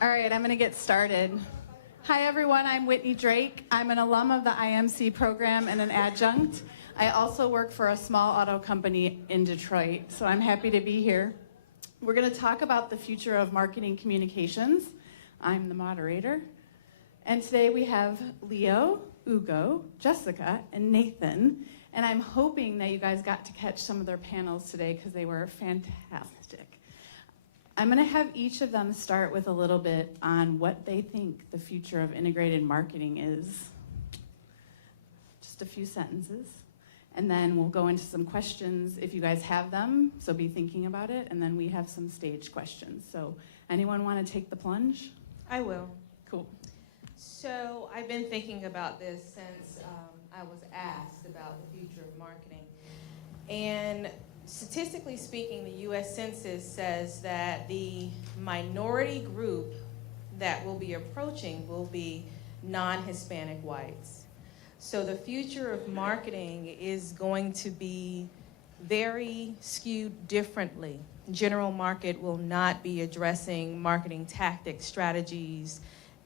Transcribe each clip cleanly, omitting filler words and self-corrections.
All right, I'm going to get started. Hi, everyone. I'm Whitney Drake. I'm an alum of the IMC program and an adjunct. I also work for a small auto company in Detroit, so I'm happy to be here. We're going to talk about the future of marketing communications. I'm the moderator. And today we have Leo, Hugo, Jessica, and Nathan. And I'm hoping that you guys got to catch some of their panels today because they were fantastic. I'm going to have each of them start with a little bit on what they think the future of integrated marketing is. Just a few sentences. And then we'll go into some questions if you guys have them, so be thinking about it. And then we have some stage questions. So anyone want to take the plunge? I will. Cool. So I've been thinking about this since I was asked about the future of marketing. And statistically speaking, the U.S. Census says that the minority group that will be approaching will be non-Hispanic whites. So the future of marketing is going to be very skewed differently. General market will not be addressing marketing tactics, strategies,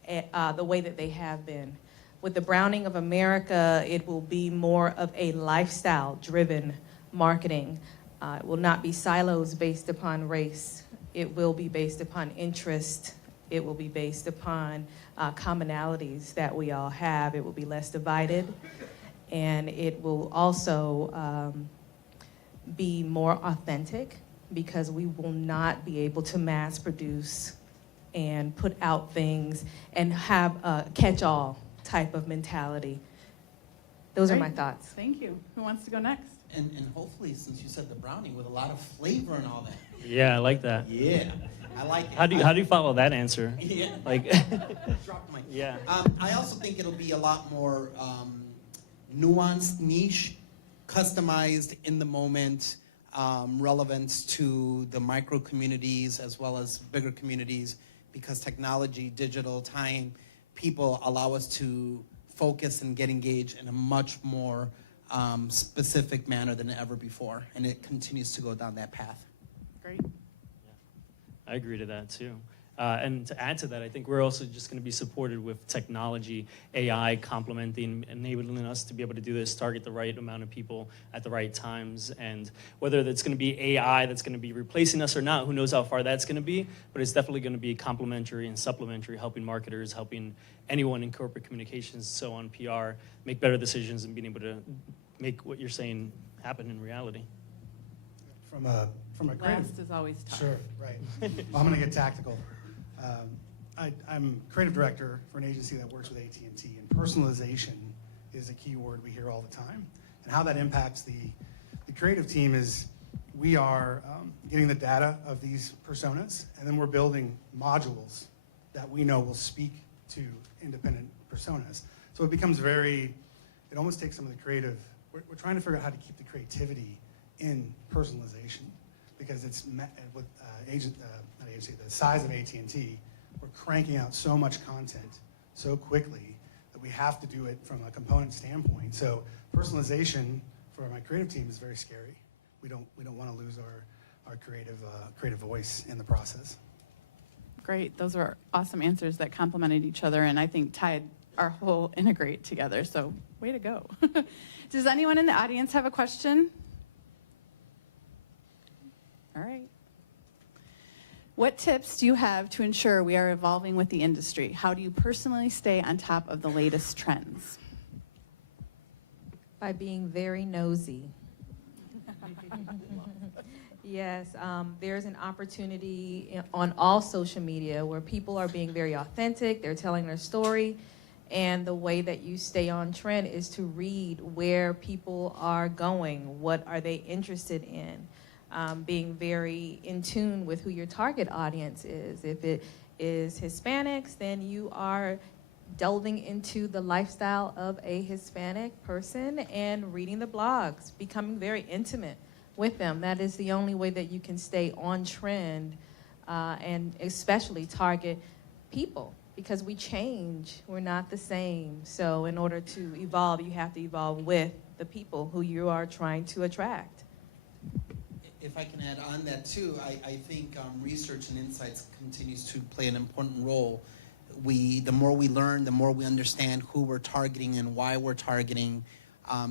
the way that they have been. With the browning of America, it will be more of a lifestyle-driven marketing. It will not be silos based upon race. It will be based upon interest. It will be based upon commonalities that we all have. It will be less divided. And it will also be more authentic because we will not be able to mass produce and put out things and have a catch-all type of mentality. Those are my thoughts. Thank you. Who wants to go next? And hopefully, since you said the brownie, with a lot of flavor and all that. Yeah, I like that. Yeah, I like it. How do you follow that answer? Yeah. Like, Drop the mic. yeah. I also think it'll be a lot more nuanced, niche, customized, in the moment, relevance to the micro communities as well as bigger communities, because technology, digital, time, people allow us to focus and get engaged in a much more specific manner than ever before, and it continues to go down that path. Great. I agree to that too. And to add to that, I think we're also just going to be supported with technology, AI complementing, enabling us to be able to do this, target the right amount of people at the right times. And whether that's going to be AI that's going to be replacing us or not, who knows how far that's going to be, but it's definitely going to be complementary and supplementary, helping marketers, helping anyone in corporate communications, so on PR, make better decisions and being able to make what you're saying happen in reality. From a creative... Last is always tough. Sure, right. Well, I'm going to get tactical. I'm creative director for an agency that works with AT&T, and personalization is a key word we hear all the time. And how that impacts the creative team is we are getting the data of these personas, and then we're building modules that we know will speak to independent personas. So it becomes it almost takes some of the creative, we're trying to figure out how to keep the creativity in personalization, because it's with the size of AT&T, we're cranking out so much content so quickly that we have to do it from a component standpoint. So personalization for my creative team is very scary. We don't want to lose our creative voice in the process. Great. Those are awesome answers that complemented each other and I think tied our whole integrate together. So way to go. Does anyone in the audience have a question? All right. What tips do you have to ensure we are evolving with the industry? How do you personally stay on top of the latest trends? By being very nosy. Yes, there's an opportunity on all social media where people are being very authentic, they're telling their story, and the way that you stay on trend is to read where people are going, what are they interested in. Being very in tune with who your target audience is. If it is Hispanics, then you are delving into the lifestyle of a Hispanic person and reading the blogs, becoming very intimate with them. That is the only way that you can stay on trend and especially target people, because we change, we're not the same. So in order to evolve, you have to evolve with the people who you are trying to attract. If I can add on that too, I think research and insights continues to play an important role. The more we learn, the more we understand who we're targeting and why we're targeting,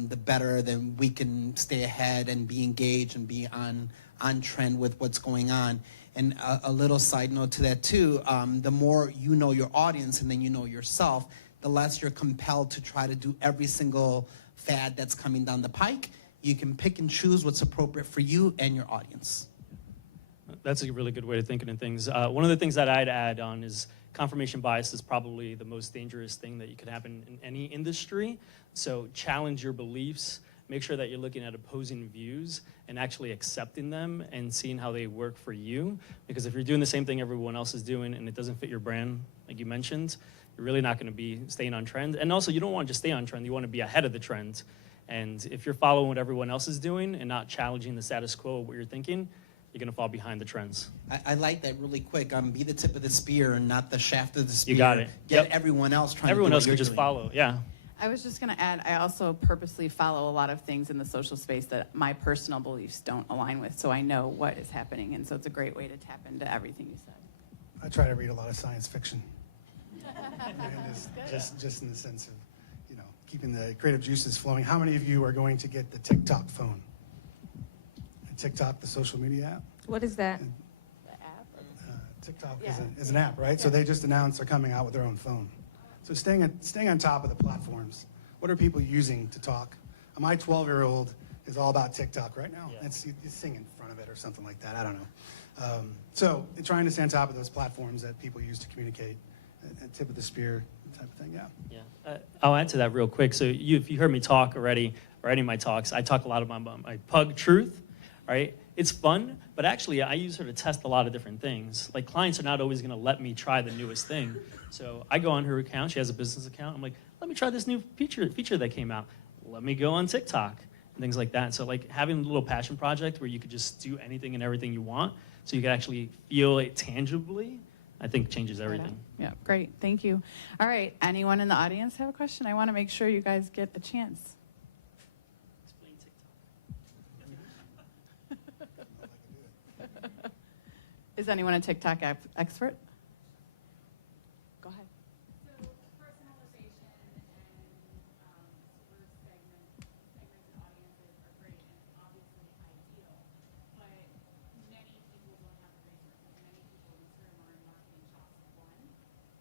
the better then we can stay ahead and be engaged and be on trend with what's going on. And a little side note to that too, the more you know your audience and then you know yourself, the less you're compelled to try to do every single fad that's coming down the pike. You can pick and choose what's appropriate for you and your audience. That's a really good way of thinking of things. One of the things that I'd add on is confirmation bias is probably the most dangerous thing that could happen in any industry. So challenge your beliefs, make sure that you're looking at opposing views and actually accepting them and seeing how they work for you. Because if you're doing the same thing everyone else is doing and it doesn't fit your brand, like you mentioned, you're really not gonna be staying on trend. And also you don't want to just stay on trend, you wanna be ahead of the trend. And if you're following what everyone else is doing and not challenging the status quo of what you're thinking, you're going to fall behind the trends. I like that really quick. Be the tip of the spear and not the shaft of the spear. You got it. Get everyone else trying Everyone to do else what could you're just doing. follow, yeah. I was just going to add, I also purposely follow a lot of things in the social space that my personal beliefs don't align with, so I know what is happening, and so it's a great way to tap into everything you said. I try to read a lot of science fiction. And just in the sense of, keeping the creative juices flowing. How many of you are going to get the TikTok phone? TikTok, the social media app? What is that? The app? TikTok Yeah. is an app, right? So they just announced they're coming out with their own phone. So staying on top of the platforms. What are people using to talk? My 12-year-old is all about TikTok right now. Yeah. It's sing in front of it or something like that. I don't know. So trying to stay on top of those platforms that people use to communicate, tip of the spear type of thing, yeah. Yeah, I'll add to that real quick. So if you heard me talk already, or any of my talks, I talk a lot about my pug Truth, right? It's fun, but actually I use her to test a lot of different things. Like clients are not always gonna let me try the newest thing. So I go on her account, she has a business account, I'm like, let me try this new feature that came out. Let me go on TikTok, and things like that. So like having a little passion project where you could just do anything and everything you want, so you can actually feel it tangibly, I think changes everything. Yeah, great, thank you. All right, anyone in the audience have a question? I want to make sure you guys get the chance. Explain TikTok. Is anyone a TikTok expert? Go ahead. So personalization and super segmented audiences are great and obviously ideal, but many people don't have the resources. Many people in certain are in marketing shops one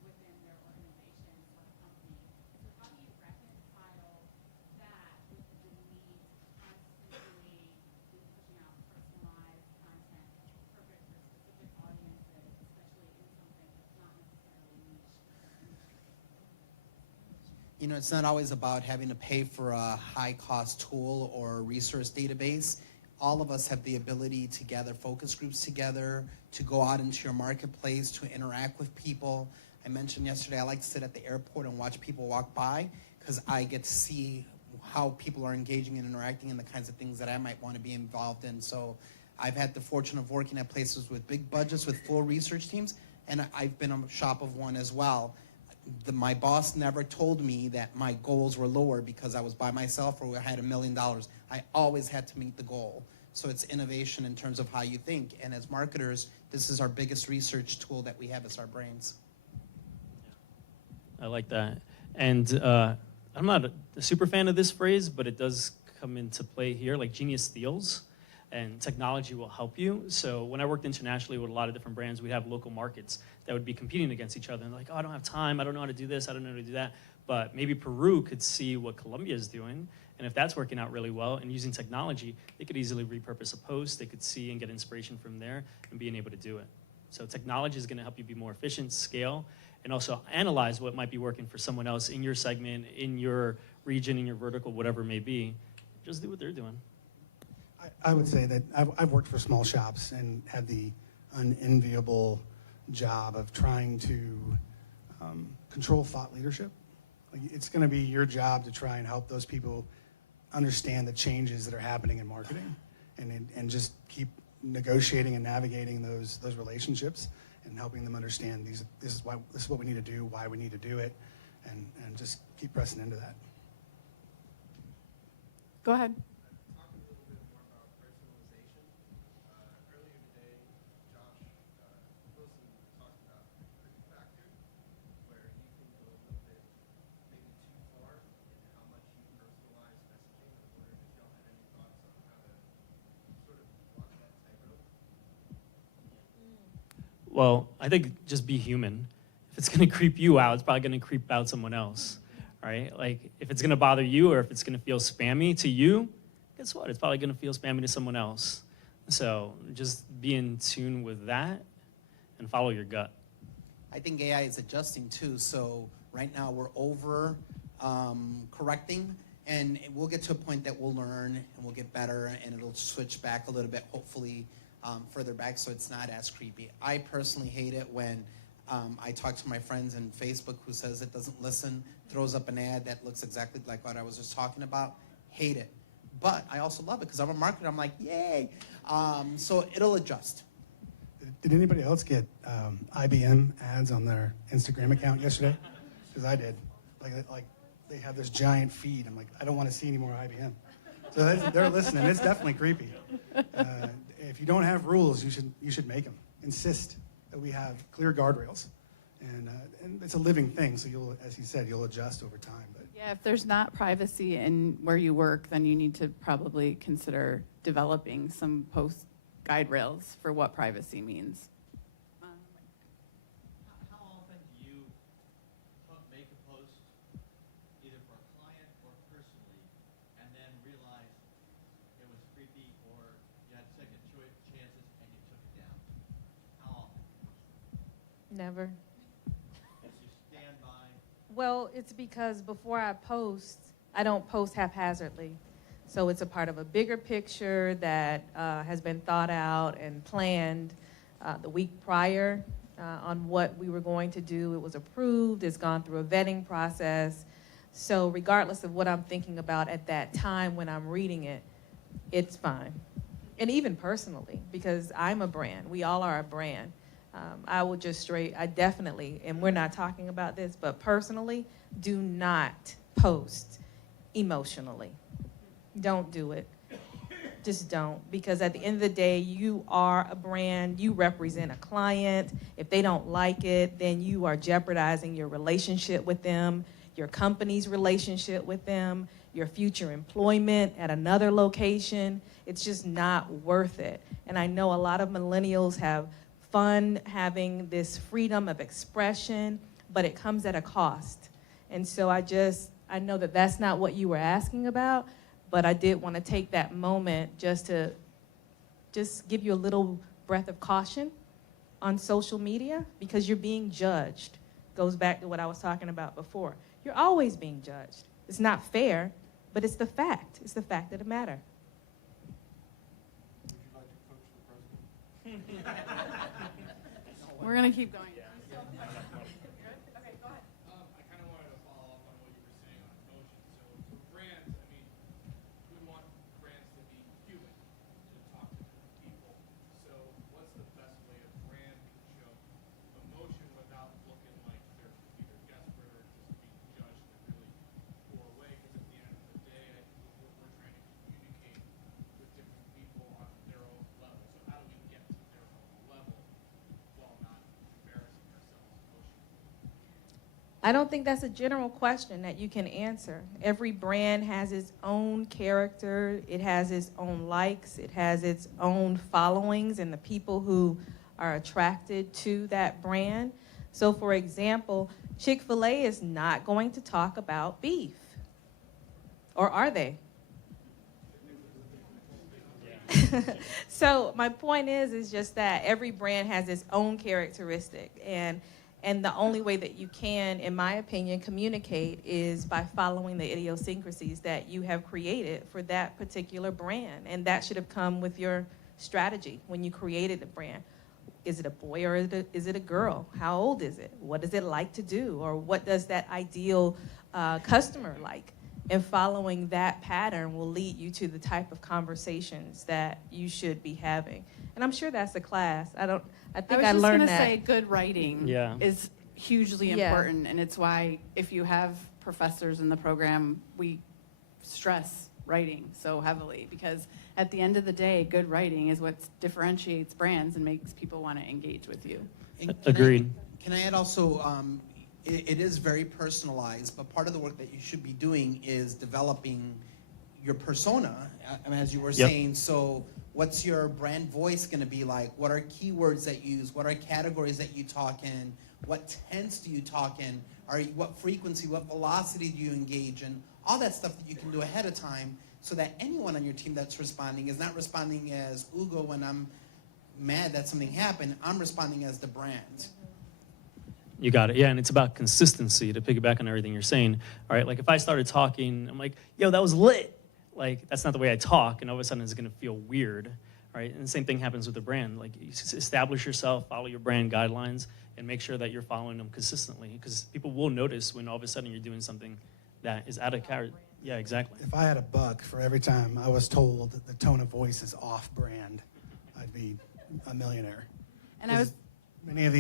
within their organization or company. So how do you reconcile that with the need to constantly be pushing out personalized content perfect for specific audiences, especially in something that's not necessarily niche? It's not always about having to pay for a high-cost tool or a resource database. All of us have the ability to gather focus groups together, to go out into your marketplace, to interact with people. I mentioned yesterday I like to sit at the airport and watch people walk by because I get to see how people are engaging and interacting and the kinds of things that I might want to be involved in. So I've had the fortune of working at places with big budgets, with full research teams, and I've been a shop of one as well. My boss never told me that my goals were lower because I was by myself or I had $1 million. I always had to meet the goal. So it's innovation in terms of how you think. And as marketers, this is our biggest research tool that we have is our brains. I like that. And I'm not a super fan of this phrase, but it does come into play here, like genius steals, and technology will help you. So when I worked internationally with a lot of different brands, we'd have local markets that would be competing against each other. And like, oh, I don't have time, I don't know how to do this, I don't know how to do that. But maybe Peru could see what Colombia is doing, and if that's working out really well, and using technology, they could easily repurpose a post, they could see and get inspiration from there, and being able to do it. So technology is gonna help you be more efficient, scale, and also analyze what might be working for someone else in your segment, in your region, in your vertical, whatever it may be. Just do what they're doing. I would say that I've worked for small shops and had the unenviable job of trying to control thought leadership. Like, it's going to be your job to try and help those people understand the changes that are happening in marketing, and just keep negotiating and navigating those relationships and helping them understand this is what we need to do, why we need to do it, and just keep pressing into that. Go ahead. Talk a little bit more about personalization. Well, I think just be human. If it's going to creep you out, it's probably going to creep out someone else, right? Like, if it's going to bother you or if it's going to feel spammy to you, guess what? It's probably going to feel spammy to someone else. So just be in tune with that and follow your gut. I think AI is adjusting too. So right now we're over correcting, and we'll get to a point that we'll learn and we'll get better, and it'll switch back a little bit, hopefully further back, so it's not as creepy. I personally hate it when I talk to my friends on Facebook who says it doesn't listen, throws up an ad that looks exactly like what I was just talking about. Hate it. But I also love it because I'm a marketer. I'm like, yay. So it'll adjust. Did anybody else get IBM ads on their Instagram account yesterday? Because I did. Like they have this giant feed. I'm like, I don't want to see any more IBM. So they're listening. It's definitely creepy. If you don't have rules, you should make them. Insist that we have clear guardrails, and it's a living thing. So you'll, as he said, you'll adjust over time. But Yeah, if there's not privacy in where you work, then you need to probably consider developing some post guide rails for what privacy means. How often do you make a post, either for a client or personally, and then realize it was creepy or you had second chances and you took it down? How often? Never. You stand by. Well, it's because before I post, I don't post haphazardly. So it's a part of a bigger picture that has been thought out and planned the week prior on what we were going to do. It was approved. It's gone through a vetting process. So regardless of what I'm thinking about at that time when I'm reading it, it's fine. And even personally, because I'm a brand. We all are a brand. I will just I definitely, and we're not talking about this, but personally, do not post emotionally. Don't do it. Just don't. Because at the end of the day, you are a brand. You represent a client. If they don't like it, then you are jeopardizing your relationship with them, your company's relationship with them, your future employment at another location. It's just not worth it. And I know a lot of millennials have fun having this freedom of expression, but it comes at a cost. And so I know that that's not what you were asking about, but I did want to take that moment just to give you a little breath of caution on social media, because you're being judged. Goes back to what I was talking about before. You're always being judged. It's not fair, but it's the fact. It's the fact of the matter. Would you like to coach the president? We're going to keep going. Okay, go ahead. I kind of wanted to follow up on what you were saying on emotion. So for brands, I mean, we want brands to be human, to talk to different people. So what's the best way a brand can show emotion without looking like they're either desperate or just being judged in a really poor way? Because at the end of the day, I think we're trying to communicate with different people on their own level. So how do we get to their own level while not embarrassing ourselves emotionally? I don't think that's a general question that you can answer. Every brand has its own character. It has its own likes. It has its own followings and the people who are attracted to that brand. So, for example, Chick-fil-A is not going to talk about beef. Or are they? So my point is just that every brand has its own characteristic, and the only way that you can, in my opinion, communicate is by following the idiosyncrasies that you have created for that particular brand. And that should have come with your strategy when you created the brand. Is it a boy or is it a girl? How old is it? What does it like to do? Or what does that ideal customer like? And following that pattern will lead you to the type of conversations that you should be having. And I'm sure that's a class. I think I was just learned going to that. say good writing Yeah. is hugely Yeah. important, and it's why if you have professors in the program, we stress writing so heavily, because at the end of the day, good writing is what differentiates brands and makes people want to engage with you. And Agreed. Can I add also, it is very personalized, but part of the work that you should be doing is developing your persona, as you were Yep. saying. So What's your brand voice going to be like? What are keywords that you use? What are categories that you talk in? What tense do you talk in? What frequency, what velocity do you engage in? All that stuff that you can do ahead of time so that anyone on your team that's responding is not responding as Hugo when I'm mad that something happened. I'm responding as the brand. You got it. Yeah, and it's about consistency, to piggyback on everything you're saying. All right, like if I started talking, I'm like, yo, that was lit. Like, that's not the way I talk, and all of a sudden it's going to feel weird. Right? And the same thing happens with the brand. Like, you establish yourself, follow your brand guidelines, and make sure that you're following them consistently. Because people will notice when all of a sudden you're doing something that is out of character. Yeah, exactly. If I had a buck for every time I was told that the tone of voice is off-brand, I'd be a millionaire. And I was Many of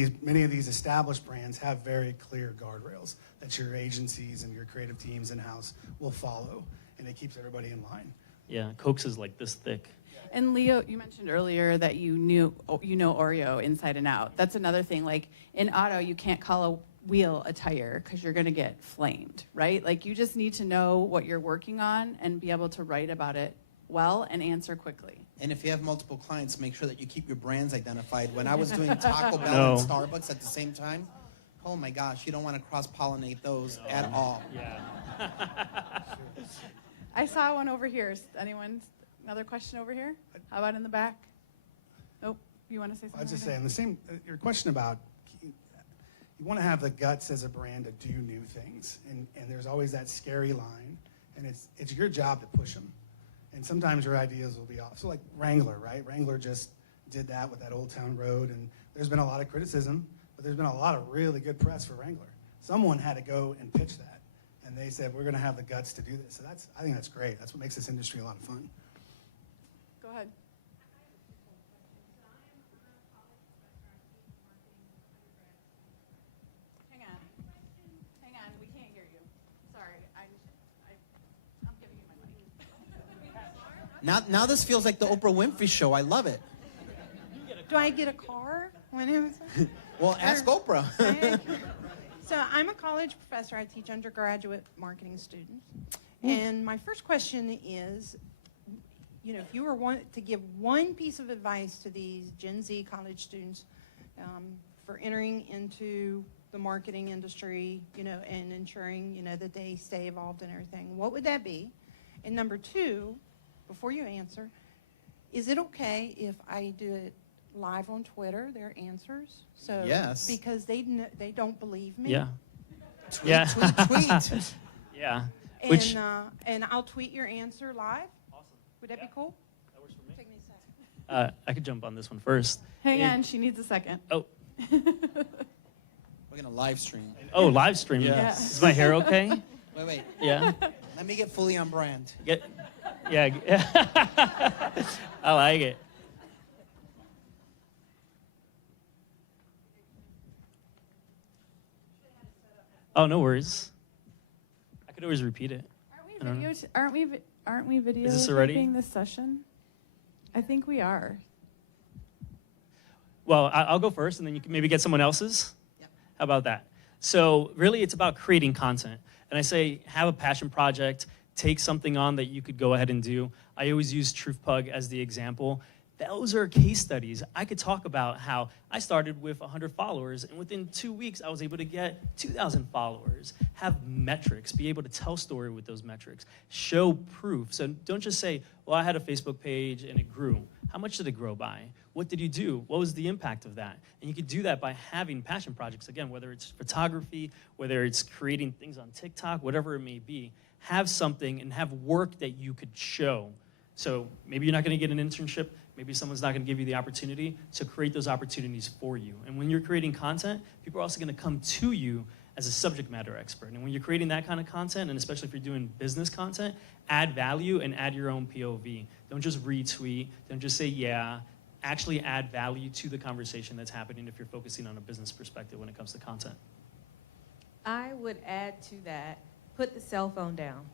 these established brands have very clear guardrails that your agencies and your creative teams in-house will follow, and it keeps everybody in line. Yeah, Cokes is like this thick. And Leo, you mentioned earlier that you know Oreo inside and out. That's another thing. Like in auto, you can't call a wheel a tire because you're going to get flamed, right? Like you just need to know what you're working on and be able to write about it well and answer quickly. And if you have multiple clients, make sure that you keep your brands identified. When I was doing Taco Bell and Starbucks at the same time, oh my gosh, you don't want to cross-pollinate those at all. Yeah. I saw one over here. Anyone? Another question over here? How about in the back? Nope. You want to say something? I was just over saying, your question about, you want to have the guts as a brand to do new things. And there's always that scary line. And it's your job to push them. And sometimes your ideas will be off. So like Wrangler, right? Wrangler just did that with that Old Town Road. And there's been a lot of criticism, but there's been a lot of really good press for Wrangler. Someone had to go and pitch that. And they said, we're going to have the guts to do this. So I think that's great. That's what makes this industry a lot of fun. Go ahead. Hang on. We can't hear you. Sorry. I'm giving you my money. Now this feels like the Oprah Winfrey Show. I love it. Do I get a car when it was? Well, ask Oprah. So I'm a college professor. I teach undergraduate marketing students. And my first question is, if you were to give one piece of advice to these Gen Z college students for entering into the marketing industry, and ensuring, that they stay involved and everything, what would that be? And number two, before you answer, is it okay if I do it live on Twitter, their answers? So Yes. Because they don't believe me. Yeah. Tweet. Yeah. And I'll tweet your answer live. Awesome. Would that be cool? That works for me. Take me a second. I could jump on this one first. Hang on. She needs a second. Oh. We're going to live stream. Oh, live streaming. Yeah. Is my hair okay? Wait. Yeah. Let me get fully on brand. Yeah. I like it. Oh, no worries. I could always repeat it. I don't know. Aren't we videotaping Is this already? this session? I think we are. Well, I'll go first, and then you can maybe get someone else's. Yep. How about that? So really, it's about creating content. And I say, have a passion project. Take something on that you could go ahead and do. I always use TruthPug as the example. Those are case studies. I could talk about how I started with 100 followers, and within 2 weeks, I was able to get 2,000 followers. Have metrics. Be able to tell story with those metrics. Show proof. So don't just say, well, I had a Facebook page, and it grew. How much did it grow by? What did you do? What was the impact of that? And you could do that by having passion projects. Again, whether it's photography, whether it's creating things on TikTok, whatever it may be. Have something and have work that you could show. So maybe you're not going to get an internship. Maybe someone's not going to give you the opportunity to create those opportunities for you. And when you're creating content, people are also going to come to you as a subject matter expert. And when you're creating that kind of content, and especially if you're doing business content, add value and add your own POV. Don't just retweet. Don't just say, yeah. Actually add value to the conversation that's happening if you're focusing on a business perspective when it comes to content. I would add to that, put the cell phone down.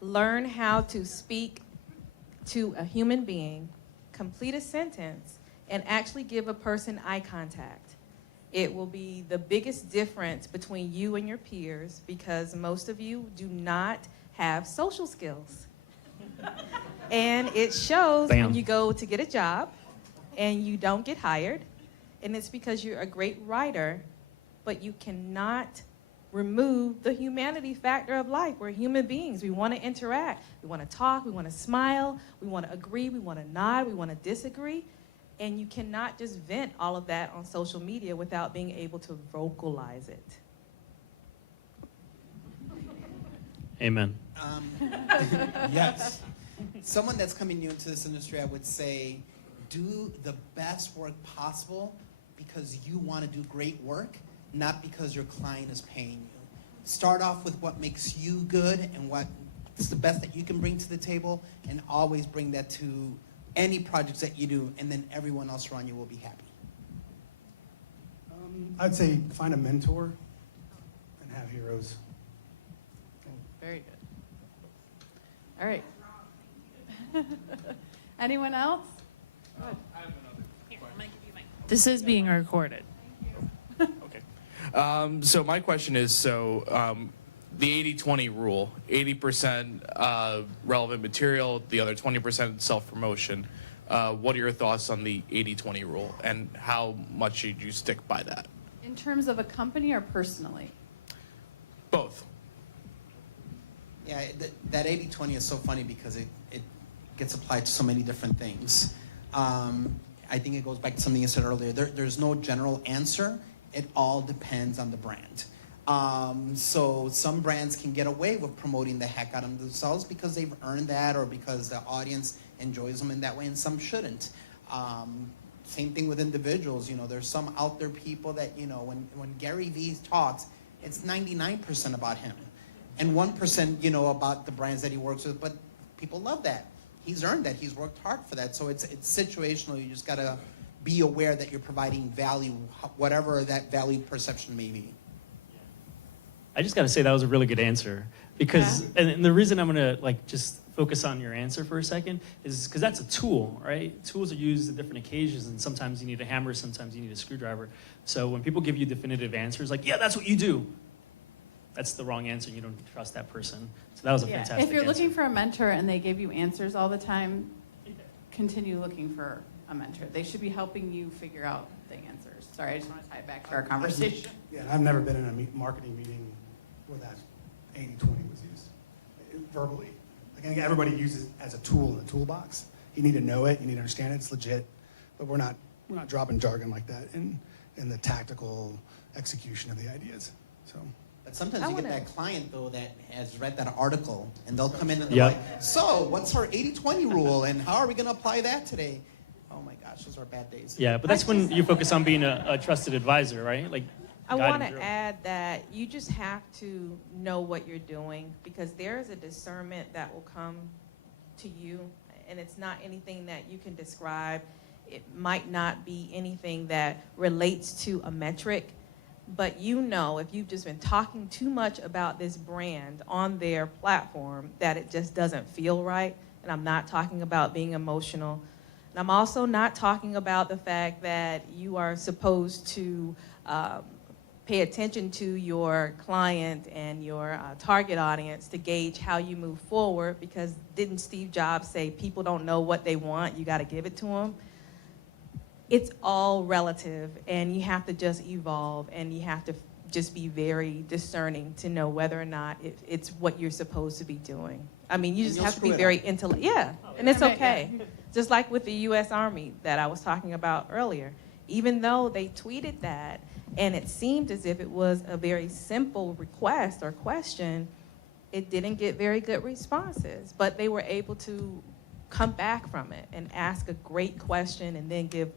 Learn how to speak to a human being, complete a sentence, and actually give a person eye contact. It will be the biggest difference between you and your peers because most of you do not have social skills. And it shows Bam. when you go to get a job and you don't get hired, and it's because you're a great writer, but you cannot remove the humanity factor of life. We're human beings. We want to interact. We want to talk. We want to smile. We want to agree. We want to nod. We want to disagree. And you cannot just vent all of that on social media without being able to vocalize it. Amen. Yes. Someone that's coming new into this industry, I would say, do the best work possible because you want to do great work, not because your client is paying you. Start off with what makes you good and what's the best that you can bring to the table, and always bring that to any projects that you do, and then everyone else around you will be happy. I'd say find a mentor and have heroes. Very good. All right. Anyone else? I have another question. This is being recorded. So my question is, the 80-20 rule, 80% relevant material, the other 20% self-promotion. What are your thoughts on the 80-20 rule, and how much should you stick by that? In terms of a company or personally? Both. Yeah, that 80-20 is so funny because it gets applied to so many different things. I think it goes back to something you said earlier. There's no general answer. It all depends on the brand. So some brands can get away with promoting the heck out of themselves because they've earned that, or because the audience enjoys them in that way, and some shouldn't. Same thing with individuals. There's some out there people that, when Gary Vee talks, it's 99% about him. And 1%, about the brands that he works with, but people love that. He's earned that. He's worked hard for that. So it's situational. You just got to be aware that you're providing value, whatever that value perception may be. I just got to say that was a really good answer, because and the reason I'm going to just focus on your answer for a second is because that's a tool, right? Tools are used at different occasions, and sometimes you need a hammer, sometimes you need a screwdriver. So when people give you definitive answers like, yeah, that's what you do, that's the wrong answer. You don't trust that person. So that was a fantastic If you're answer. looking for a mentor and they give you answers all the time, continue looking for a mentor. They should be helping you figure out the answers. Sorry, I just want to tie it back to our conversation. Yeah, I've never been in a marketing meeting where that 80-20 was used verbally. Like, I think everybody uses it as a tool in the toolbox. You need to know it. You need to understand it. It's legit. But we're not dropping jargon like that in the tactical execution of the ideas. So. But sometimes you get that client, though, that has read that article, and they'll come in and they're Yep. like, so what's our 80-20 rule, and how are we going to apply that today? Oh, my gosh, those are bad days. Yeah, but that's when you focus on being a trusted advisor, right? Like, I guiding want to through. add that you just have to know what you're doing, because there is a discernment that will come to you, and it's not anything that you can describe. It might not be anything that relates to a metric, but if you've just been talking too much about this brand on their platform, that it just doesn't feel right. And I'm not talking about being emotional. And I'm also not talking about the fact that you are supposed to pay attention to your client and your target audience to gauge how you move forward, because didn't Steve Jobs say people don't know what they want, you got to give it to them? It's all relative, and you have to just evolve, and you have to just be very discerning to know whether or not it's what you're supposed to be doing. I mean, you just have to be very intelligent. Yeah, and it's okay. Just like with the U.S. Army that I was talking about earlier. Even though they tweeted that, and it seemed as if it was a very simple request or question, it didn't get very good responses. It's they were able to come back from it and ask a great question and then give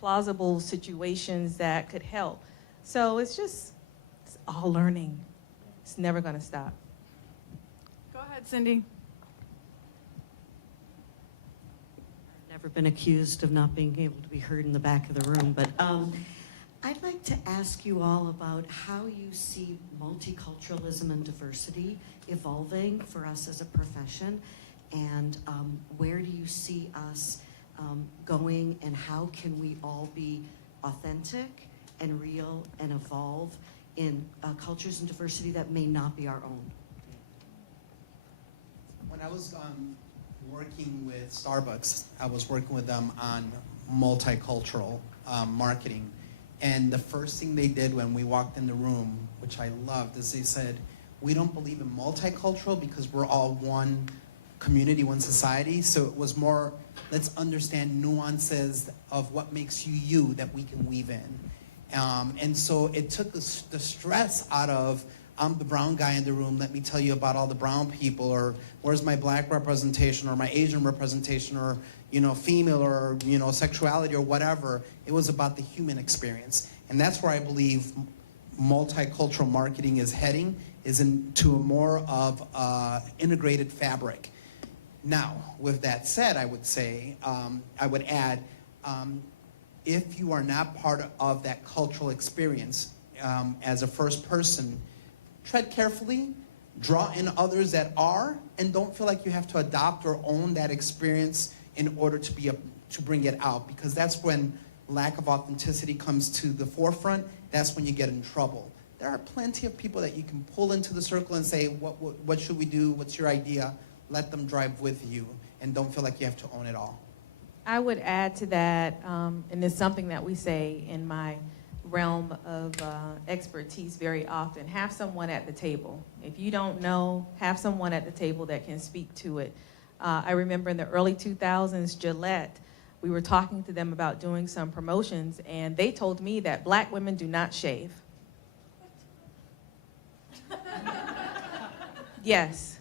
plausible situations that could help. So it's all learning. It's never going to stop. Go ahead, Cindy. Never been accused of not being able to be heard in the back of the room, but I'd like to ask you all about how you see multiculturalism and diversity evolving for us as a profession, and where do you see us going, and how can we all be authentic and real and evolve in cultures and diversity that may not be our own? When I was working with Starbucks. I was working with them on multicultural marketing. And the first thing they did when we walked in the room, which I loved, is they said, we don't believe in multicultural because we're all one community, one society. So it was more, let's understand nuances of what makes you you that we can weave in. And so it took the stress out of, I'm the brown guy in the room, let me tell you about all the brown people, or where's my black representation, or my Asian representation, or female, or sexuality, or whatever. It was about the human experience. And that's where I believe multicultural marketing is heading, is into a more of integrated fabric. Now, with that said, I would say, I would add, if you are not part of that cultural experience as a first person, tread carefully, draw in others that are, and don't feel like you have to adopt or own that experience in order to bring it out, because that's when lack of authenticity comes to the forefront. That's when you get in trouble. There are plenty of people that you can pull into the circle and say, what should we do? What's your idea? Let them drive with you, and don't feel like you have to own it all. I would add to that, and it's something that we say in my realm of expertise very often, have someone at the table. If you don't know, have someone at the table that can speak to it. I remember in the early 2000s, Gillette, we were talking to them about doing some promotions, and they told me that black women do not shave. Yes.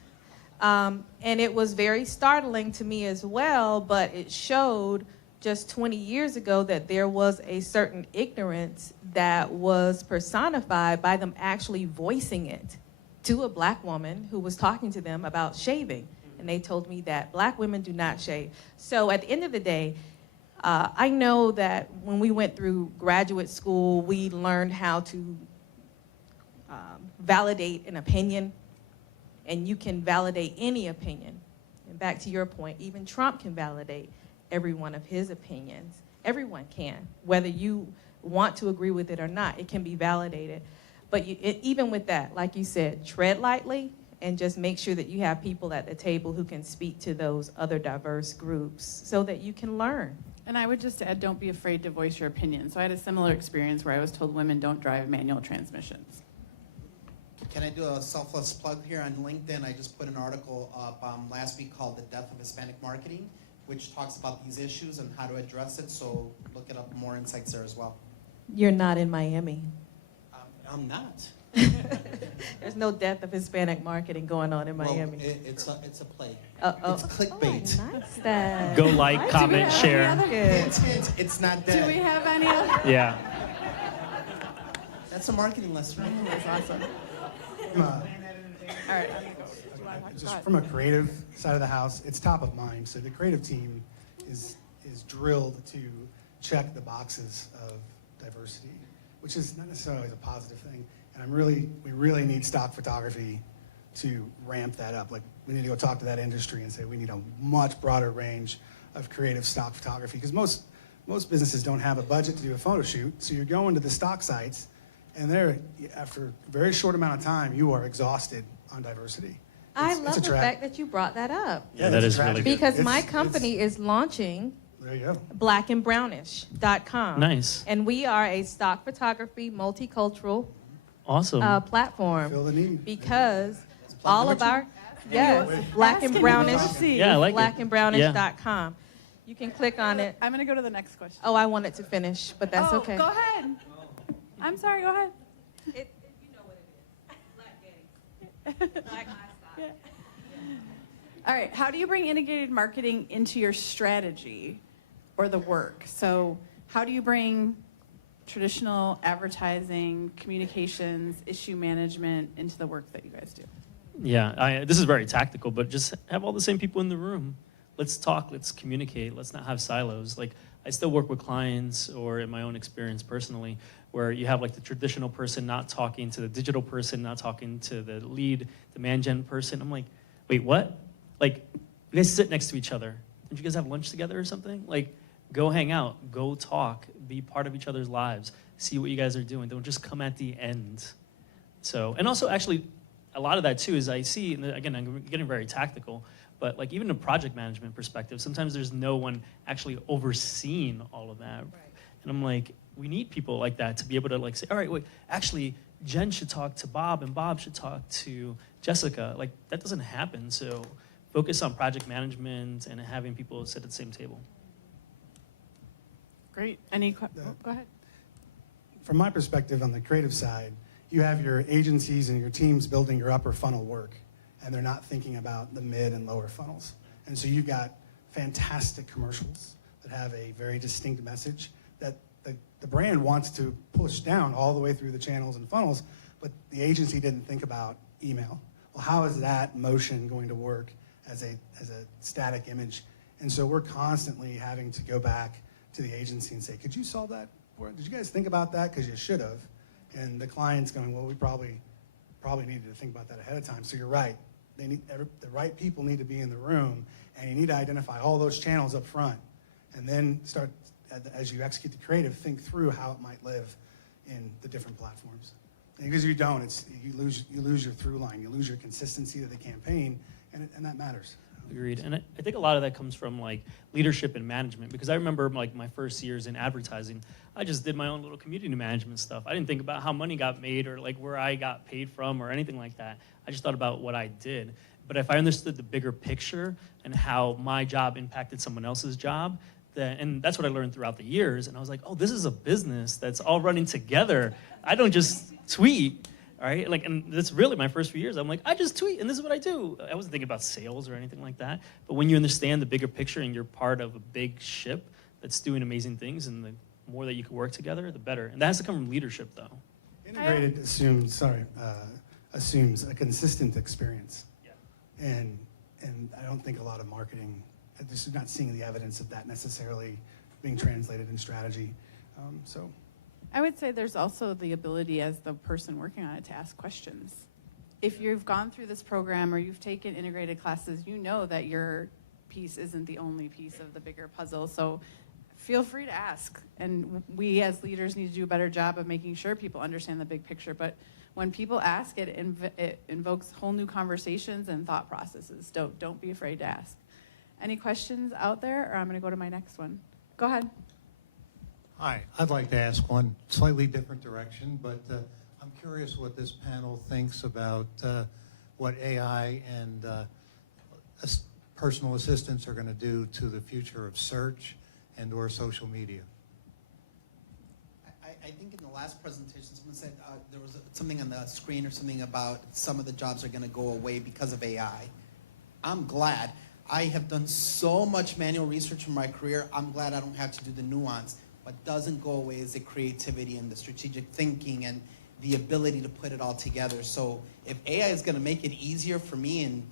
And it was very startling to me as well, but it showed just 20 years ago that there was a certain ignorance that was personified by them actually voicing it to a black woman who was talking to them about shaving. And they told me that black women do not shave. So at the end of the day, I know that when we went through graduate school, we learned how to validate an opinion, and you can validate any opinion. And back to your point, even Trump can validate every one of his opinions. Everyone can, whether you want to agree with it or not, it can be validated. But even with that, like you said, tread lightly and just make sure that you have people at the table who can speak to those other diverse groups so that you can learn. And I would just add, don't be afraid to voice your opinion. So I had a similar experience where I was told women don't drive manual transmissions. Can I do a selfless plug here on LinkedIn? I just put an article up last week called The Death of Hispanic Marketing, which talks about these issues and how to address it. So look it up, more insights there as well. You're not in Miami. I'm not. There's no death of Hispanic marketing going on in Miami. Well, it's a play. It's clickbait. Oh, nice that. Go like, comment, share. It's not dead. Do we have any other? Yeah. That's a marketing lesson. That's awesome. All right, I'm gonna go. Do you wanna talk? Go Just ahead. from a creative side of the house, it's top of mind. So the creative team is drilled to check the boxes of diversity, which is not necessarily always a positive thing. And we really need stock photography to ramp that up. Like, we need to go talk to that industry and say we need a much broader range of creative stock photography, because most businesses don't have a budget to do a photo shoot. So you're going to the stock sites, and after a very short amount of time, you are exhausted on diversity. I love the fact that you brought that up. Yeah, that is really good. Because my company is launching There you go. blackandbrownish.com. Nice. And we are a stock photography multicultural Awesome. platform. Fill the need. Because all of our, yes, black and brownish, Yeah, I like it. blackandbrownish.com. You can click on it. I'm gonna go to the next question. Oh, I wanted to finish, but that's Oh, okay. Go ahead. I'm sorry, go ahead. You know what it is. Black Yeah. All right, how do you bring integrated marketing into your strategy or the work? So how do you bring traditional advertising, communications, issue management into the work that you guys do? Yeah, this is very tactical, but just have all the same people in the room. Let's talk, let's communicate, let's not have silos. Like, I still work with clients, or in my own experience personally, where you have like the traditional person not talking to the digital person, not talking to the lead demand gen person. I'm like, wait, what? Like, you guys sit next to each other. Don't you guys have lunch together or something? Like, go hang out, go talk, be part of each other's lives, see what you guys are doing. Don't just come at the end. So, and also actually, a lot of that too is I see, and again, I'm getting very tactical, But like even a project management perspective, sometimes there's no one actually overseeing all of that. And I'm like, we need people like that to be able to like say, all right, wait, actually, Jen should talk to Bob and Bob should talk to Jessica. Like that doesn't happen. So focus on project management and having people sit at the same table. Great. Go ahead. From my perspective on the creative side, you have your agencies and your teams building your upper funnel work, and they're not thinking about the mid and lower funnels. And so you've got fantastic commercials that have a very distinct message that the brand wants to push down all the way through the channels and funnels, but the agency didn't think about email. Well, how is that motion going to work as a static image? And so we're constantly having to go back to the agency and say, could you solve that? Or did you guys think about that? Because you should have. And the client's going, well, we probably needed to think about that ahead of time. So you're right. The right people need to be in the room, and you need to identify all those channels up front, and then start, as you execute the creative, think through how it might live in the different platforms. And because if you don't, you lose your through line, you lose your consistency of the campaign, and that matters. Agreed. And I think a lot of that comes from like leadership and management, because I remember like my first years in advertising, I just did my own little community management stuff. I didn't think about how money got made or like where I got paid from or anything like that. I just thought about what I did. But if I understood the bigger picture and how my job impacted someone else's job, and that's what I learned throughout the years. And I was like, oh, this is a business that's all running together. I don't just tweet. All right, like, and that's really my first few years. I'm like, I just tweet, and this is what I do. I wasn't thinking about sales or anything like that. But when you understand the bigger picture and you're part of a big ship that's doing amazing things, and the more that you can work together, the better. And that has to come from leadership, though. Integrated assumes a consistent experience. Yeah. And I don't think a lot of marketing, just not seeing the evidence of that necessarily being translated in strategy. So. I would say there's also the ability as the person working on it to ask questions. If you've gone through this program or you've taken integrated classes, you know that your piece isn't the only piece of the bigger puzzle. So feel free to ask. And we as leaders need to do a better job of making sure people understand the big picture. But when people ask, it invokes whole new conversations and thought processes. Don't be afraid to ask. Any questions out there? Or I'm going to go to my next one. Go ahead. Hi, I'd like to ask one slightly different direction, but I'm curious what this panel thinks about what AI and personal assistants are going to do to the future of search and or social media. I think in the last presentation, someone said there was something on the screen or something about some of the jobs are going to go away because of AI. I'm glad. I have done so much manual research in my career. I'm glad I don't have to do the nuance. What doesn't go away is the creativity and the strategic thinking and the ability to put it all together. So if AI is going to make it easier for me in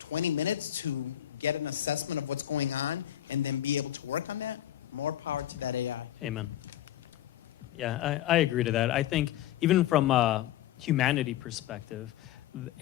20 minutes to get an assessment of what's going on and then be able to work on that, more power to that AI. Amen. Yeah, I agree to that. I think even from a humanity perspective,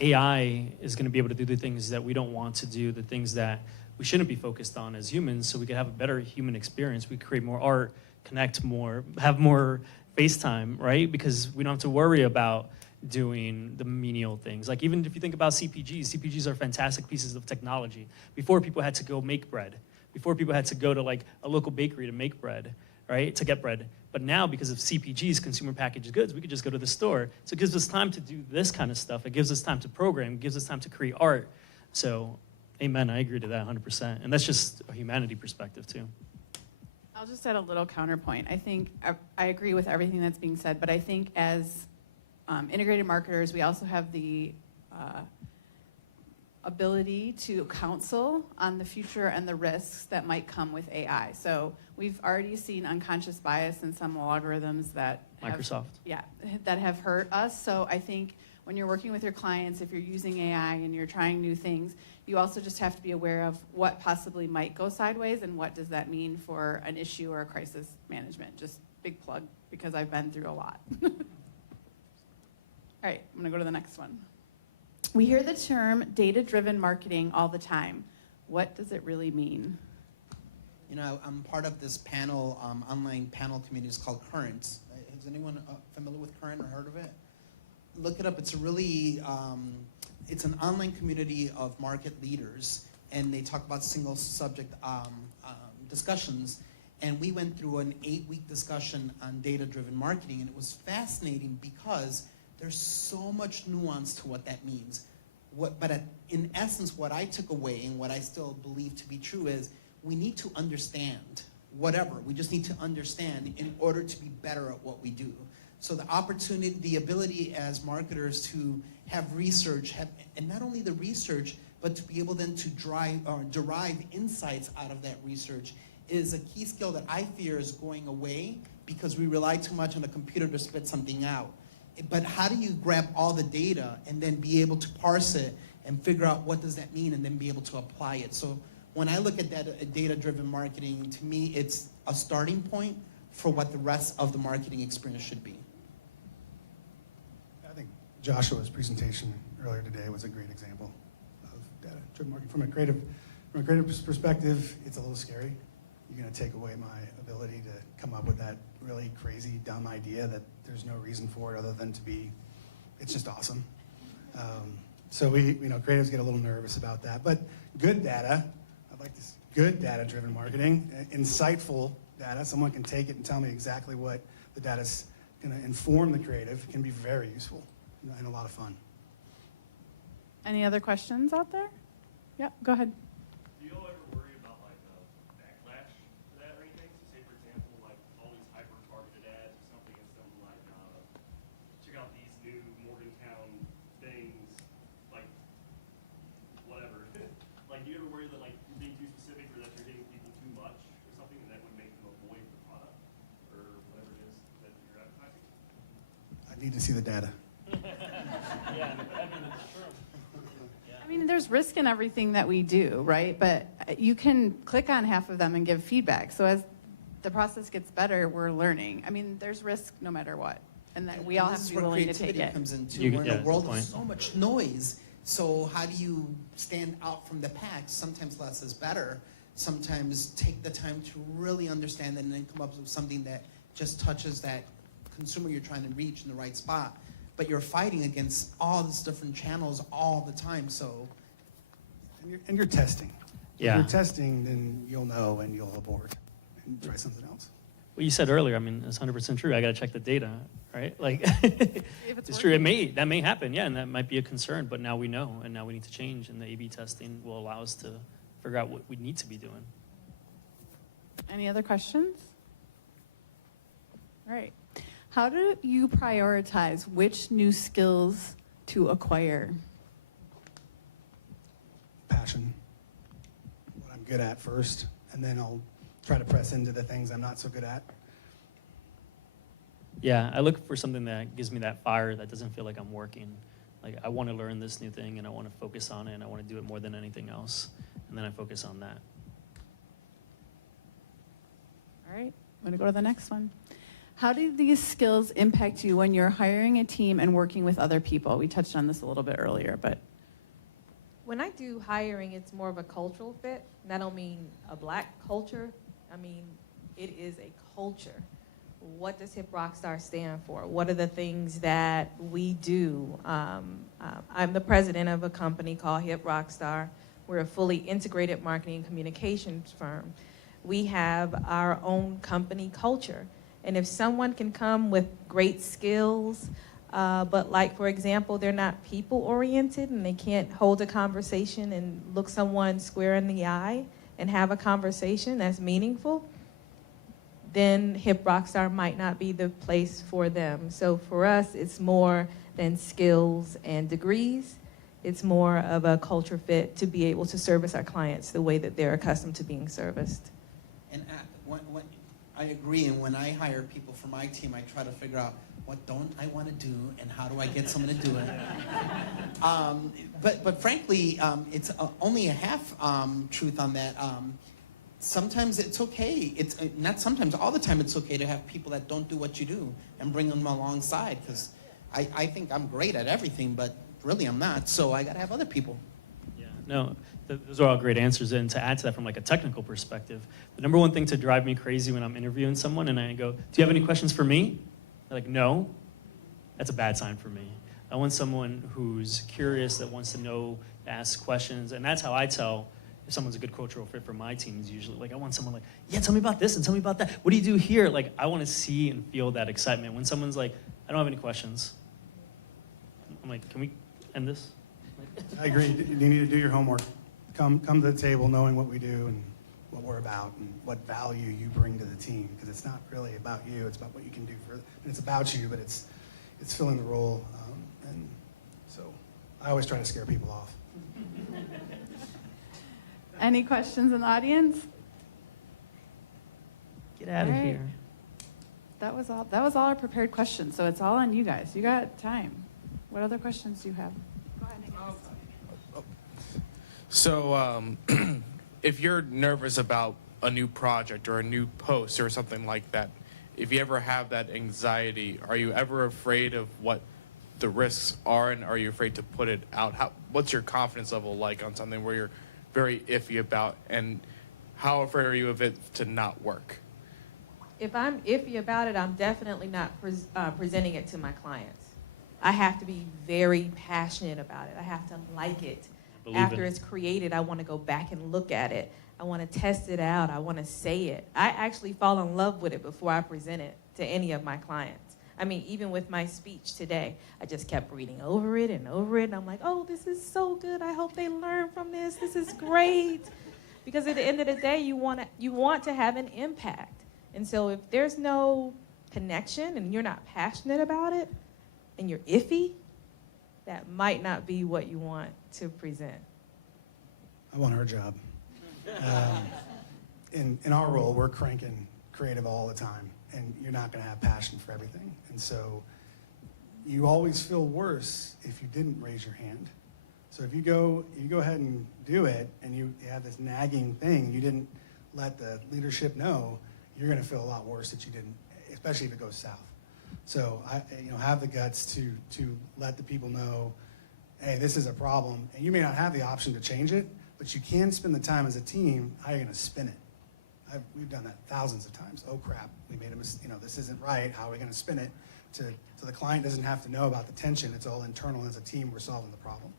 AI is going to be able to do the things that we don't want to do, the things that we shouldn't be focused on as humans, so we can have a better human experience. We create more art, connect more, have more FaceTime, right? Because we don't have to worry about doing the menial things. Like even if you think about CPGs are fantastic pieces of technology. Before, people had to go make bread. Before, people had to go to like a local bakery to make bread, right? To get bread. But now, because of CPGs, consumer packaged goods, we could just go to the store. So it gives us time to do this kind of stuff. It gives us time to program. It gives us time to create art. So, amen, I agree to that 100%. And that's just a humanity perspective, too. I'll just add a little counterpoint. I think I agree with everything that's being said, but I think as integrated marketers, we also have the ability to counsel on the future and the risks that might come with AI. So we've already seen unconscious bias in some algorithms that that have hurt us. So I think when you're working with your clients, if you're using AI and you're trying new things, you also just have to be aware of what possibly might go sideways and what does that mean for an issue or a crisis management. Just big plug, because I've been through a lot. All right, I'm gonna go to the next one. We hear the term data-driven marketing all the time. What does it really mean? You know, I'm part of this panel, online panel community. It's called Currents. Is anyone familiar with Current or heard of it? Look it up. It's a really, it's an online community of market leaders and they talk about single subject discussions. And we went through an 8-week discussion on data-driven marketing, and it was fascinating because there's so much nuance to what that means. In essence, what I took away and what I still believe to be true is we need to understand whatever. We just need to understand in order to be better at what we do. So the opportunity, the ability as marketers to have research, and not only the research, but to be able then to derive insights out of that research is a key skill that I fear is going away because we rely too much on the computer to spit something out. But how do you grab all the data and then be able to parse it and figure out what does that mean and then be able to apply it? So when I look at that data-driven marketing, to me, it's a starting point for what the rest of the marketing experience should be. I think Joshua's presentation earlier today was a great example of data-driven marketing. From a creative perspective, it's a little scary. You're going to take away my ability to come up with that really crazy, dumb idea that there's no reason for it other than to be, it's just awesome. So creatives get a little nervous about that. But good data, I like this, good data-driven marketing, insightful data, someone can take it and tell me exactly what the data's going to inform the creative, can be very useful and a lot of fun. Any other questions out there? Yep, go ahead. Do y'all ever worry about like backlash to that or anything? So say for example, like all these hyper-targeted ads or something, and something like check out these new Morgantown things, like whatever. Like, do you ever worry that like you're being too specific or that you're hitting people too much or something, and that would make them avoid the product or whatever it is that you're advertising? I need to see the data. Yeah, I mean, it's true. I mean, there's risk in everything that we do, right? But you can click on half of them and give feedback. So as the process gets better, we're learning. I mean, there's risk no matter what, and that we all have to be willing to take it. Comes into You- we're in yeah, a world good of point. so much noise. So how do you stand out from the pack? Sometimes less is better. Sometimes take the time to really understand and then come up with something that just touches that consumer you're trying to reach in the right spot. But you're fighting against all these different channels all the time. So, And you're testing. Yeah. If you're testing, then you'll know and you'll abort and try something else. What you said earlier, I mean, it's 100% true. I got to check the data, right? Like, If it's true. That may happen, yeah, and that might be a concern. But now we know, and now we need to change. And the A/B testing will allow us to figure out what we need to be doing. Any other questions? All right. How do you prioritize which new skills to acquire? Passion, what I'm good at first, and then I'll try to press into the things I'm not so good at. Yeah, I look for something that gives me that fire that doesn't feel like I'm working. Like, I want to learn this new thing, and I want to focus on it, and I want to do it more than anything else. And then I focus on that. All right, I'm going to go to the next one. How do these skills impact you when you're hiring a team and working with other people? We touched on this a little bit earlier, but When I do hiring, it's more of a cultural fit. And I don't mean a black culture. I mean, it is a culture. What does Hip Rockstar stand for? What are the things that we do? I'm the president of a company called Hip Rockstar. We're a fully integrated marketing and communications firm. We have our own company culture. And if someone can come with great skills, but like, for example, they're not people-oriented and they can't hold a conversation and look someone square in the eye and have a conversation that's meaningful, then Hip Rockstar might not be the place for them. So for us, it's more than skills and degrees. It's more of a culture fit to be able to service our clients the way that they're accustomed to being serviced. And when I agree, and when I hire people for my team, I try to figure out what don't I want to do and how do I get someone to do it. But frankly, it's only a half truth on that. Sometimes it's okay. It's not sometimes, all the time it's okay to have people that don't do what you do and bring them alongside, because I think I'm great at everything, but really I'm not, so I got to have other people. Yeah, no, those are all great answers. And to add to that from like a technical perspective, the number one thing to drive me crazy when I'm interviewing someone and I go, do you have any questions for me? They're like, no. That's a bad sign for me. I want someone who's curious, that wants to know, ask questions, and that's how I tell if someone's a good cultural fit for my team, is usually like, I want someone like, yeah, tell me about this and tell me about that. What do you do here? Like, I want to see and feel that excitement. When someone's like, I don't have any questions, I'm like, can we end this? I agree. You need to do your homework. Come to the table knowing what we do and what we're about and what value you bring to the team, because it's not really about you. It's about what you can do for. And it's about you, but it's filling the role. And so I always try to scare people off. Any questions in the audience? Get out of All right. here. That was all our prepared questions. So it's all on you guys. You got time. What other questions do you have? Go ahead, Nick. So, if you're nervous about a new project or a new post or something like that, if you ever have that anxiety, are you ever afraid of what the risks are, and are you afraid to put it out? What's your confidence level like on something where you're very iffy about, and how afraid are you of it to not work? If I'm iffy about it, I'm definitely not presenting it to my clients. I have to be very passionate about it. I have to like it. After it's created, I want to go back and look at it. I want to test it out. I want to say it. I actually fall in love with it before I present it to any of my clients. I mean, even with my speech today, I just kept reading over it, and I'm like, oh, this is so good. I hope they learn from this. This is great. Because at the end of the day, you want to have an impact. And so if there's no connection and you're not passionate about it and you're iffy, that might not be what you want to present. I want her job. In our role, we're cranking creative all the time, and you're not going to have passion for everything. And so you always feel worse if you didn't raise your hand. So if you go ahead and do it, and you have this nagging thing, you didn't let the leadership know, you're going to feel a lot worse that you didn't, especially if it goes south. So have the guts to let the people know, hey, this is a problem, and you may not have the option to change it, but you can spend the time as a team. How are you going to spin it? We've done that thousands of times. Oh crap, we made a mistake. This isn't right. How are we going to spin it? So the client doesn't have to know about the tension. It's all internal. As a team, we're solving the problem.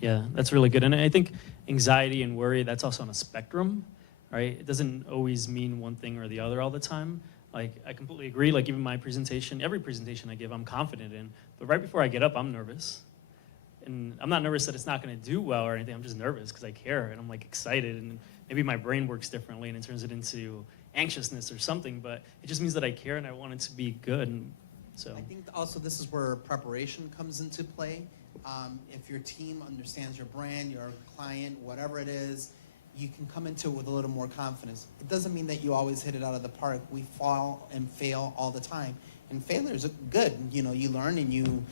Yeah, that's really good. And I think anxiety and worry, that's also on a spectrum, right? It doesn't always mean one thing or the other all the time. Like, I completely agree. Like, even my presentation, every presentation I give, I'm confident in. But right before I get up, I'm nervous. And I'm not nervous that it's not going to do well or anything. I'm just nervous because I care, and I'm, like, excited. And maybe my brain works differently, and it turns it into anxiousness or something. But it just means that I care, and I want it to be good. And so I think also this is where preparation comes into play. If your team understands your brand, your client, whatever it is, you can come into it with a little more confidence. It doesn't mean that you always hit it out of the park. We fall and fail all the time. And failures are good. You learn and you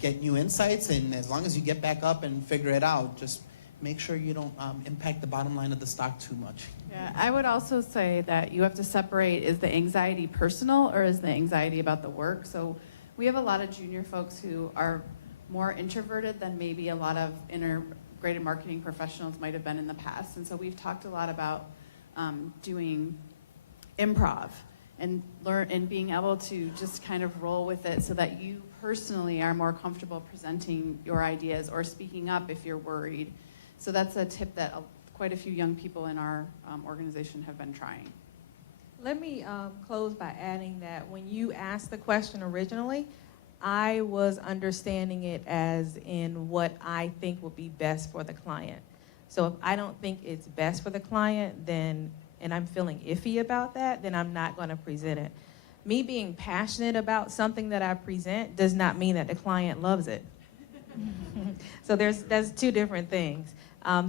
get new insights, and as long as you get back up and figure it out, just make sure you don't impact the bottom line of the stock too much. Yeah, I would also say that you have to separate, is the anxiety personal or is the anxiety about the work? So we have a lot of junior folks who are more introverted than maybe a lot of integrated marketing professionals might have been in the past. And so we've talked a lot about doing improv and being able to just kind of roll with it so that you personally are more comfortable presenting your ideas or speaking up if you're worried. So that's a tip that quite a few young people in our organization have been trying. Let me close by adding that when you asked the question originally, I was understanding it as in what I think would be best for the client. So if I don't think it's best for the client, and I'm feeling iffy about that, then I'm not going to present it. Me being passionate about something that I present does not mean that the client loves it. So that's two different things.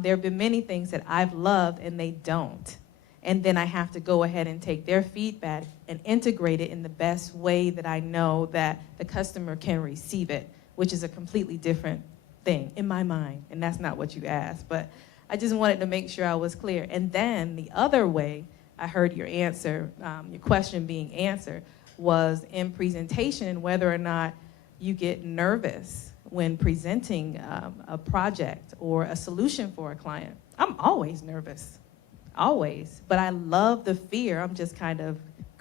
There have been many things that I've loved and they don't. And then I have to go ahead and take their feedback and integrate it in the best way that I know that the customer can receive it, which is a completely different thing in my mind. And that's not what you asked. But I just wanted to make sure I was clear. And then the other way I heard your answer, your question being answered, was in presentation, whether or not you get nervous when presenting a project or a solution for a client. I'm always nervous, always. But I love the fear. I'm just kind of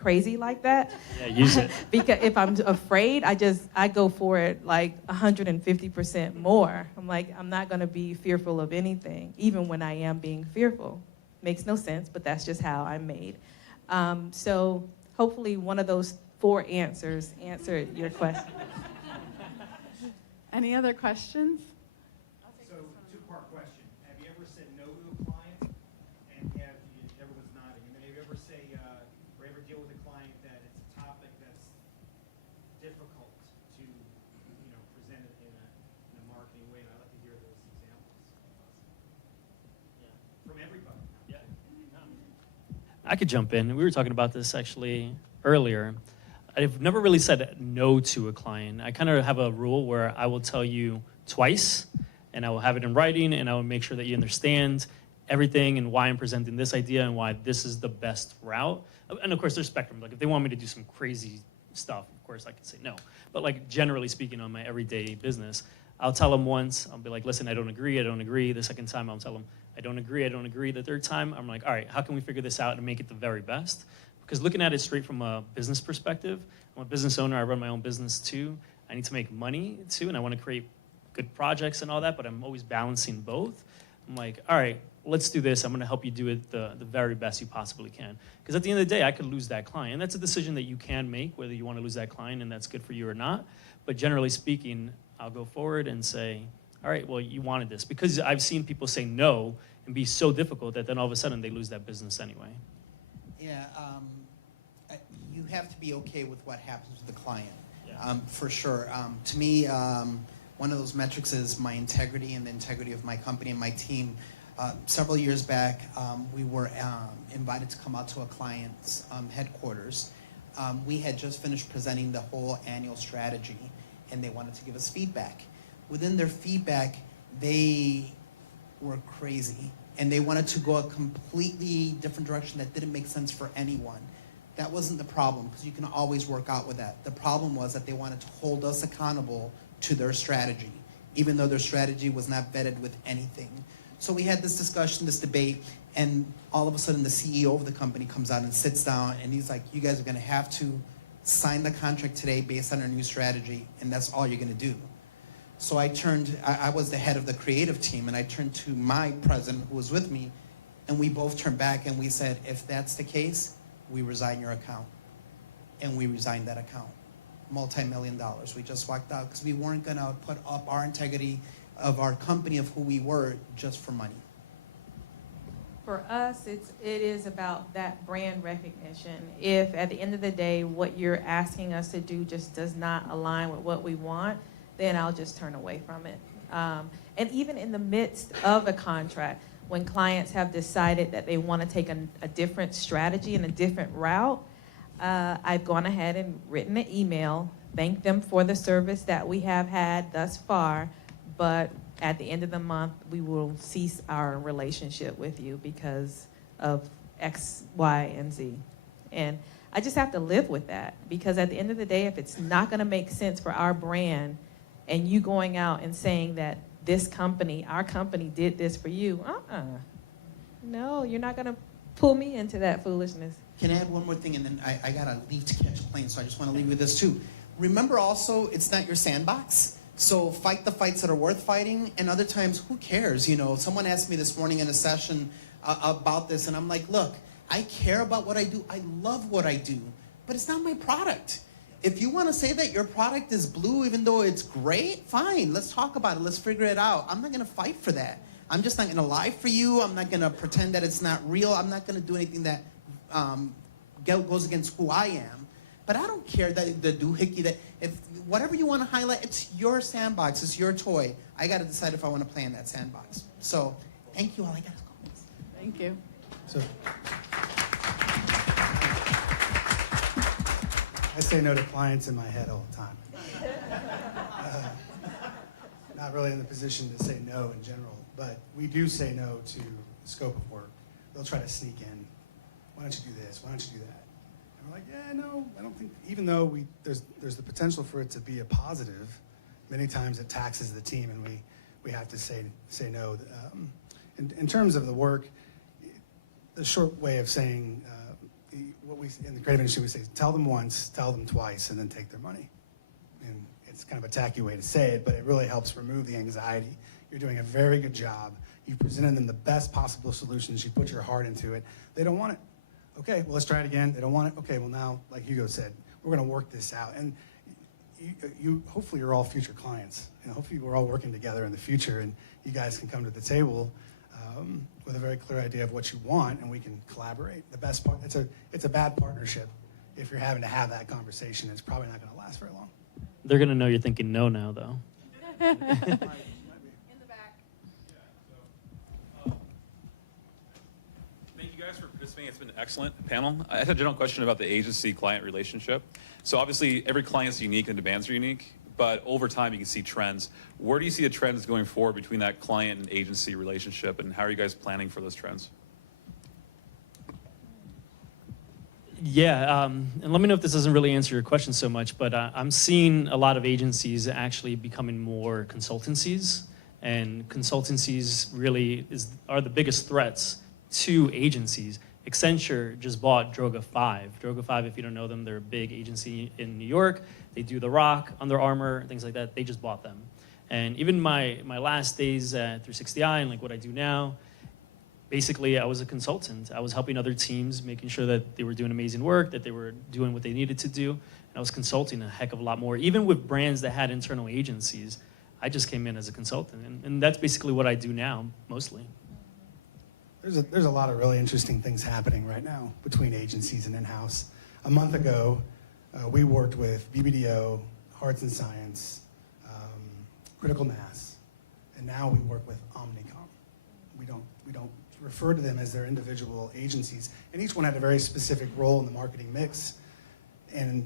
crazy like that. Yeah, use it. Because if I'm afraid, I go for it like 150% more. I'm like, I'm not going to be fearful of anything, even when I am being fearful. Makes no sense, but that's just how I'm made. So hopefully one of those 4 answers answered your question. Any other questions? So, two-part question. Have you ever said no to a client, and everyone's nodding, and then have you ever or ever deal with a client that it's a topic that's difficult to, present it in a marketing way, and I'd like to hear those examples. From everybody. Yeah. I could jump in. We were talking about this actually earlier. I've never really said no to a client. I kind of have a rule where I will tell you twice, and I will have it in writing, and I will make sure that you understand everything and why I'm presenting this idea and why this is the best route. And of course, there's spectrum. Like if they want me to do some crazy stuff, of course I can say no. But like generally speaking on my everyday business, I'll tell them once, I'll be like, listen, I don't agree. The second time I'll tell them, I don't agree. The third time, I'm like, all right, how can we figure this out and make it the very best? Because looking at it straight from a business perspective, I'm a business owner, I run my own business too. I need to make money too, and I want to create good projects and all that, but I'm always balancing both. I'm like, all right, let's do this. I'm going to help you do it the very best you possibly can. Because at the end of the day, I could lose that client. And that's a decision that you can make, whether you want to lose that client and that's good for you or not. But generally speaking, I'll go forward and say, all right, well, you wanted this. Because I've seen people say no and be so difficult that then all of a sudden they lose that business anyway. Yeah, you have to be okay with what happens with the client, for sure. To me, one of those metrics is my integrity and the integrity of my company and my team. Several years back, we were invited to come out to a client's headquarters. We had just finished presenting the whole annual strategy, and they wanted to give us feedback. Within their feedback, they were crazy, and they wanted to go a completely different direction that didn't make sense for anyone. That wasn't the problem, because you can always work out with that. The problem was that they wanted to hold us accountable to their strategy, even though their strategy was not vetted with anything. So we had this discussion, this debate, and all of a sudden the CEO of the company comes out and sits down, and he's like, you guys are going to have to sign the contract today based on our new strategy, and that's all you're going to do. So I was the head of the creative team, and I turned to my president who was with me, and we both turned back and we said, if that's the case, we resign your account. And we resigned that account. Multi-million dollars. We just walked out because we weren't going to put up our integrity of our company, of who we were, just for money. For us, it is about that brand recognition. If at the end of the day, what you're asking us to do just does not align with what we want, then I'll just turn away from it. And even in the midst of a contract, when clients have decided that they want to take a different strategy and a different route, I've gone ahead and written an email, thanked them for the service that we have had thus far, but at the end of the month, we will cease our relationship with you because of X, Y, and Z. And I just have to live with that, because at the end of the day, if it's not going to make sense for our brand and you going out and saying that this company, our company did this for you, no, you're not going to pull me into that foolishness. Can I add one more thing, and then I got to leave to catch a plane, so I just want to leave you with this too. Remember also, it's not your sandbox. So fight the fights that are worth fighting, and other times, who cares? Someone asked me this morning in a session about this, and I'm like, look, I care about what I do. I love what I do, but it's not my product. If you want to say that your product is blue, even though it's great, fine. Let's talk about it. Let's figure it out. I'm not going to fight for that. I'm just not going to lie for you. I'm not going to pretend that it's not real. I'm not going to do anything that goes against who I am. But I don't care that the doohickey, that if whatever you want to highlight, it's your sandbox. It's your toy. I got to decide if I want to play in that sandbox. So thank you all. I got to go. Thank you. So I say no to clients in my head all the time. Not really in the position to say no in general, but we do say no to the scope of work. They'll try to sneak in. Why don't you do this? Why don't you do that? And we're like, yeah, no, I don't think, even though there's the potential for it to be a positive, many times it taxes the team, and we have to say no. In terms of the work, the short way of saying, what we in the creative industry we say, tell them once, tell them twice, and then take their money. And it's kind of a tacky way to say it, but it really helps remove the anxiety. You're doing a very good job. You presented them the best possible solutions. You put your heart into it. They don't want it. Okay, well, let's try it again. They don't want it. Okay, well, now, like Hugo said, we're going to work this out. And you hopefully you're all future clients. Hopefully we're all working together in the future, and you guys can come to the table with a very clear idea of what you want, and we can collaborate. The best part, it's a bad partnership if you're having to have that conversation. It's probably not going to last very long. They're going to know you're thinking no now, though. In the back. Thank you guys for participating. It's been an excellent panel. I had a general question about the agency-client relationship. So obviously, every client is unique and demands are unique, but over time, you can see trends. Where do you see the trends going forward between that client and agency relationship, and how are you guys planning for those trends? Yeah, and let me know if this doesn't really answer your question so much, but I'm seeing a lot of agencies actually becoming more consultancies, and consultancies really are the biggest threats to agencies. Accenture just bought Droga 5. Droga 5, if you don't know them, they're a big agency in New York. They do The Rock, Under Armour, things like that. They just bought them. And even my last days at 360i and like what I do now, basically I was a consultant. I was helping other teams, making sure that they were doing amazing work, that they were doing what they needed to do. And I was consulting a heck of a lot more. Even with brands that had internal agencies, I just came in as a consultant. And that's basically what I do now, mostly. There's a lot of really interesting things happening right now between agencies and in-house. A month ago, we worked with BBDO, Hearts and Science, Critical Mass, and now we work with Omnicom. We don't refer to them as their individual agencies, and each one had a very specific role in the marketing mix, and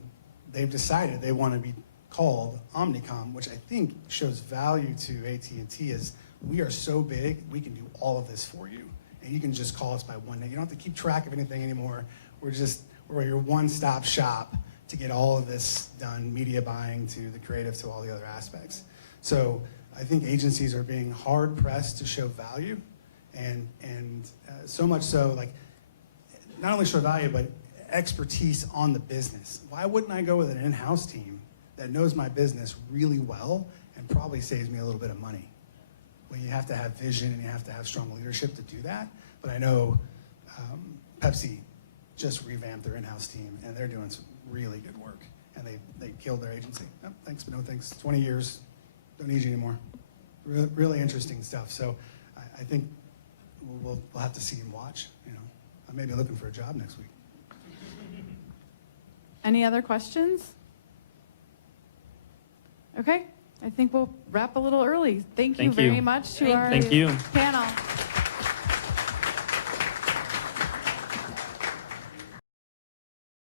they've decided they want to be called Omnicom, which I think shows value to AT&T as we are so big, we can do all of this for you. And you can just call us by one name. You don't have to keep track of anything anymore. We're your one-stop shop to get all of this done, media buying to the creative to all the other aspects. So I think agencies are being hard-pressed to show value, and so much so, like, not only show value, but expertise on the business. Why wouldn't I go with an in-house team that knows my business really well and probably saves me a little bit of money? Well, you have to have vision and you have to have strong leadership to do that. But I know Pepsi just revamped their in-house team, and they're doing some really good work. And they killed their agency. Oh, thanks, but no thanks. 20 years, don't need you anymore. Really interesting stuff. So I think we'll have to see and watch. I may be looking for a job next week. Any other questions? Okay, I think we'll wrap a little early. Thank you very much to our Thank you. panel.